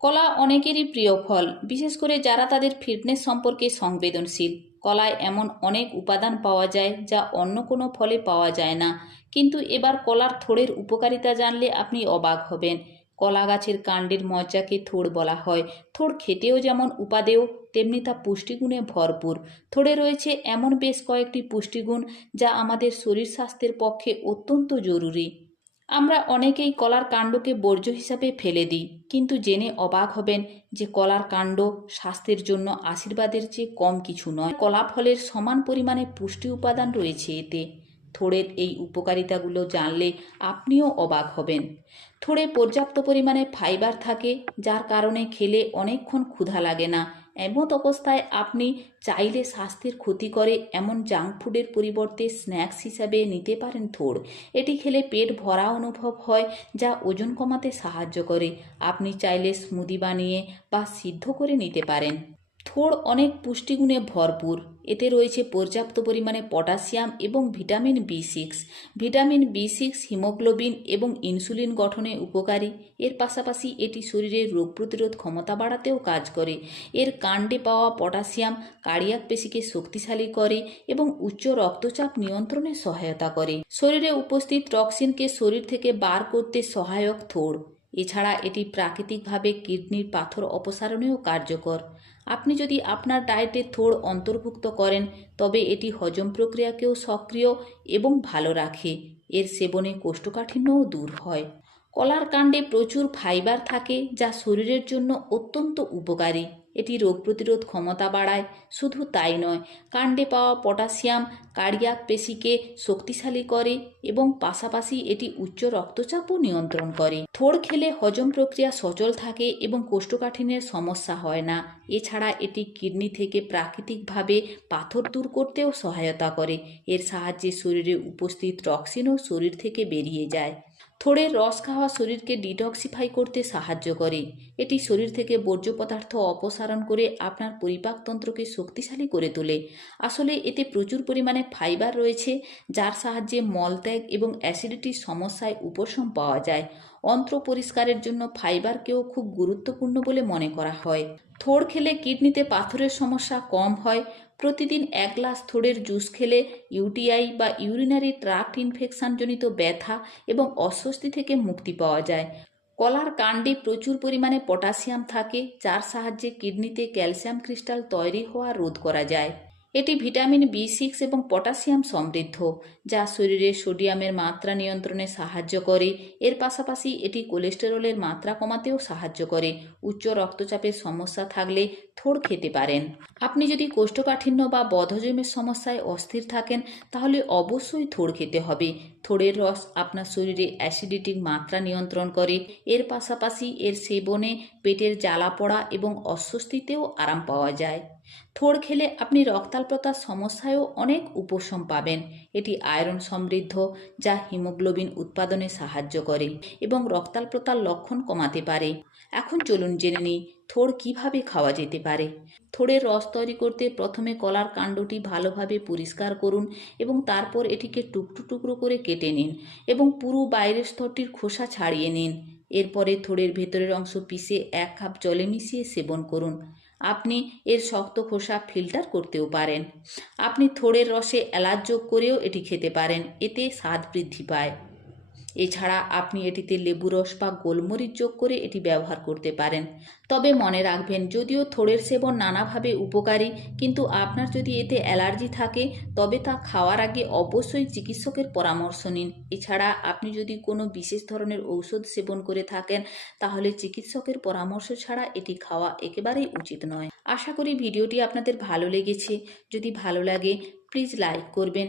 কলা অনেকেরই প্রিয় ফল, বিশেষ করে যারা তাদের ফিটনেস সম্পর্কে সংবেদনশীল। কলায় এমন অনেক উপাদান পাওয়া যায় যা অন্য কোনো ফলে পাওয়া যায় না। কিন্তু এবার কলার থোড়ের উপকারিতা জানলে আপনি অবাক হবেন। কলা গাছের কাণ্ডের মজ্জাকে থোড় বলা হয়। থোড় খেতেও যেমন উপাদেয়, তেমনি তা পুষ্টিগুণে ভরপুর। থোড়ে রয়েছে এমন বেশ কয়েকটি পুষ্টিগুণ যা আমাদের শরীর স্বাস্থ্যের পক্ষে অত্যন্ত জরুরি। আমরা অনেকেই কলার কাণ্ডকে বর্জ্য হিসাবে ফেলে দিই, কিন্তু জেনে অবাক হবেন যে কলার কাণ্ড স্বাস্থ্যের জন্য আশীর্বাদের চেয়ে কম কিছু নয়। কলা ফলের সমান পরিমাণে পুষ্টি উপাদান রয়েছে এতে। থোড়ের এই উপকারিতাগুলো জানলে আপনিও অবাক হবেন। থোড়ে পর্যাপ্ত পরিমাণে ফাইবার থাকে, যার কারণে খেলে অনেকক্ষণ ক্ষুধা লাগে না এমত অবস্থায় আপনি চাইলে স্বাস্থ্যের ক্ষতি করে এমন জাঙ্ক ফুডের পরিবর্তে স্ন্যাক্স হিসাবে নিতে পারেন থোড় এটি খেলে পেট ভরা অনুভব হয়, যা ওজন কমাতে সাহায্য করে। আপনি চাইলে স্মুদি বানিয়ে বা সিদ্ধ করে নিতে পারেন। থোড় অনেক পুষ্টিগুণে ভরপুর। এতে রয়েছে পর্যাপ্ত পরিমাণে পটাশিয়াম এবং vitamin B six. Vitamin B six haemoglobin এবং ইনসুলিন গঠনে উপকারী। এর পাশাপাশি এটি শরীরের রোগ প্রতিরোধ ক্ষমতা বাড়াতেও কাজ করে। এর কাণ্ডে পাওয়া পটাশিয়াম কার্ডিয়াক পেশিকে শক্তিশালী করে এবং উচ্চ রক্তচাপ নিয়ন্ত্রণে সহায়তা করে। শরীরে উপস্থিত টক্সিনকে শরীর থেকে বার করতে সহায়ক থোড়। এছাড়া এটি প্রাকৃতিকভাবে কিডনির পাথর অপসারণেও কার্যকর। আপনি যদি আপনার ডায়েটে থোড় অন্তর্ভুক্ত করেন, তবে এটি হজম প্রক্রিয়াকেও সক্রিয় এবং ভালো রাখে। এর সেবনে কোষ্ঠকাঠিন্যও দূর হয়। কলার কাণ্ডে প্রচুর ফাইবার থাকে, যা শরীরের জন্য অত্যন্ত উপকারী। এটি রোগ প্রতিরোধ ক্ষমতা বাড়ায়। শুধু তাই নয়, কাণ্ডে পাওয়া পটাশিয়াম, কার্ডিয়াক পেশিকে শক্তিশালী করে এবং পাশাপাশি এটি উচ্চ রক্তচাপও নিয়ন্ত্রণ করে। থোড় খেলে হজম প্রক্রিয়া সচল থাকে এবং কোষ্ঠকাঠিন্যের সমস্যা হয় না। এছাড়া এটি কিডনি থেকে প্রাকৃতিকভাবে পাথর দূর করতেও সহায়তা করে। এর সাহায্যে শরীরে উপস্থিত টক্সিনও শরীর থেকে বেরিয়ে যায়। থোড়ের রস খাওয়া শরীরকে ডিটক্সিফাই করতে সাহায্য করে। এটি শরীর থেকে বর্জ্য পদার্থ অপসারণ করে আপনার পরিপাকতন্ত্রকে শক্তিশালী করে তোলে। আসলে এতে প্রচুর পরিমাণে ফাইবার রয়েছে, যার সাহায্যে মলত্যাগ এবং অ্যাসিডিটির সমস্যায় উপশম পাওয়া যায়। অন্ত্র পরিষ্কারের জন্য ফাইবারকেও খুব গুরুত্বপূর্ণ বলে মনে করা হয়। থোড় খেলে কিডনিতে পাথরের সমস্যা কম হয়। প্রতিদিন এক গ্লাস থোড়ের জুস খেলে ইউটিআই বা ইউরিনারি ট্রাক্ট ইনফেকশনজনিত ব্যথা এবং অস্বস্তি থেকে মুক্তি পাওয়া যায়। কলার কাণ্ডে প্রচুর পরিমাণে পটাশিয়াম থাকে, যার সাহায্যে কিডনিতে ক্যালসিয়াম ক্রিস্টাল তৈরি হওয়া রোধ করা যায়। এটি ভিটামিন বি সিক্স এবং পটাশিয়াম সমৃদ্ধ, যা শরীরে সোডিয়ামের মাত্রা নিয়ন্ত্রণে সাহায্য করে। এর পাশাপাশি এটি কোলেস্টেরলের মাত্রা কমাতেও সাহায্য করে। উচ্চ রক্তচাপের সমস্যা থাকলে থোড় খেতে পারেন। আপনি যদি কোষ্ঠকাঠিন্য বা বদহজমের সমস্যায় অস্থির থাকেন, তাহলে অবশ্যই থোড় খেতে হবে। থোড়ের রস আপনার শরীরে অ্যাসিডিটির মাত্রা নিয়ন্ত্রণ করে। এর পাশাপাশি এর সেবনে পেটের জ্বালা পড়া এবং অস্বস্তিতেও আরাম পাওয়া যায়। থোড় খেলে আপনি রক্তাল্পতার সমস্যায়ও অনেক উপশম পাবেন। এটি আয়রন সমৃদ্ধ, যা হিমোগ্লোবিন উৎপাদনে সাহায্য করে এবং রক্তাল্পতার লক্ষণ কমাতে পারে। এখন চলুন জেনে নিই থোড় কীভাবে খাওয়া যেতে পারে। থোড়ের রস তৈরি করতে প্রথমে কলার কাণ্ডটি ভালোভাবে পরিষ্কার করুন এবং তারপর এটিকে টুকরো টুকরো করে কেটে নিন এবং পুরো বাইরের স্তরটির খোসা ছাড়িয়ে নিন। এরপরে থোড়ের ভেতরের অংশ পিষে এক কাপ জলে মিশিয়ে সেবন করুন। আপনি এর শক্ত খোসা ফিল্টার করতেও পারেন। আপনি থোড়ের রসে এলাচ যোগ করেও এটি খেতে পারেন। এতে স্বাদ বৃদ্ধি পায়। এছাড়া আপনি এটিতে লেবু রস বা গোলমরিচ যোগ করে এটি ব্যবহার করতে পারেন। তবে মনে রাখবেন, যদিও থোড়ের সেবন নানাভাবে উপকারী, কিন্তু আপনার যদি এতে অ্যালার্জি থাকে, তবে তা খাওয়ার আগে অবশ্যই চিকিৎসকের পরামর্শ নিন। এছাড়া আপনি যদি কোনো বিশেষ ধরনের ঔষধ সেবন করে থাকেন, তাহলে চিকিৎসকের পরামর্শ ছাড়া এটি খাওয়া একেবারেই উচিত নয়। আশা করি ভিডিওটি আপনাদের ভালো লেগেছে। যদি ভালো লাগে, প্লিজ লাইক করবেন।